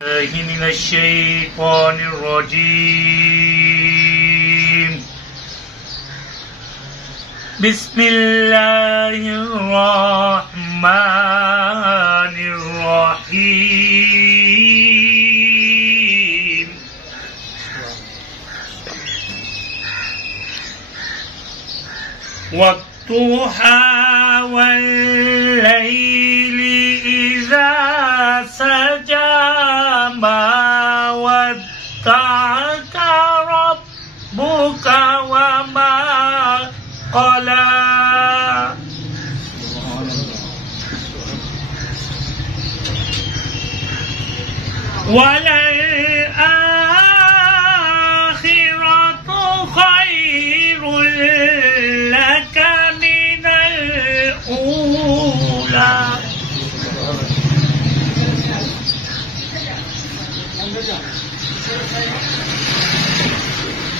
من الشيطان الرجيم. بسم الله الرحمن الرحيم. والضحى والليل إذا سجى ما ودعك ربك وما قلى وللآخرة خير لك من الأولى.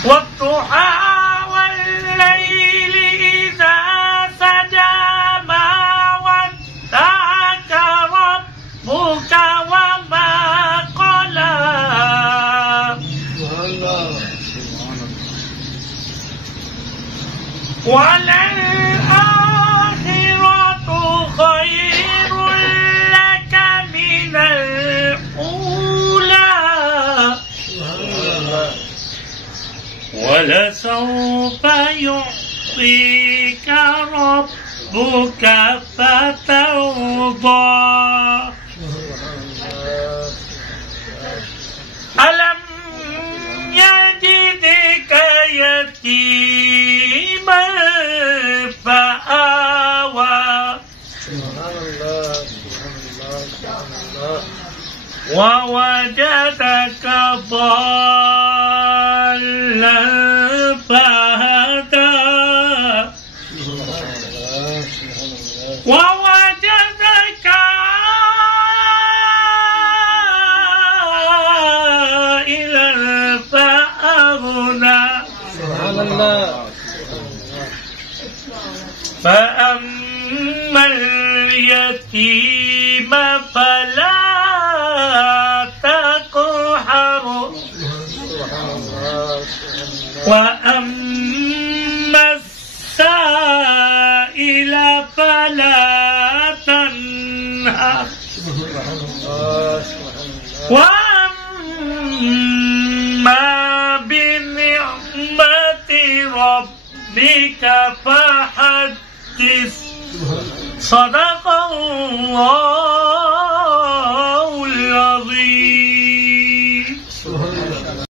والضحى والليل إذا سجى ما ودعك ربك وما قلى وللآخرة خير لك من الأولى ولسوف يعطيك ربك فترضى. ألم يجدك يتيما فآوى ووجدك ضالا فهدى ووجدك عائلا فأغنى فأما اليتيم فلا تقهر وأما السائل فلا تنهر وأما بنعمة ربك فحدث. صدق الله العظيم.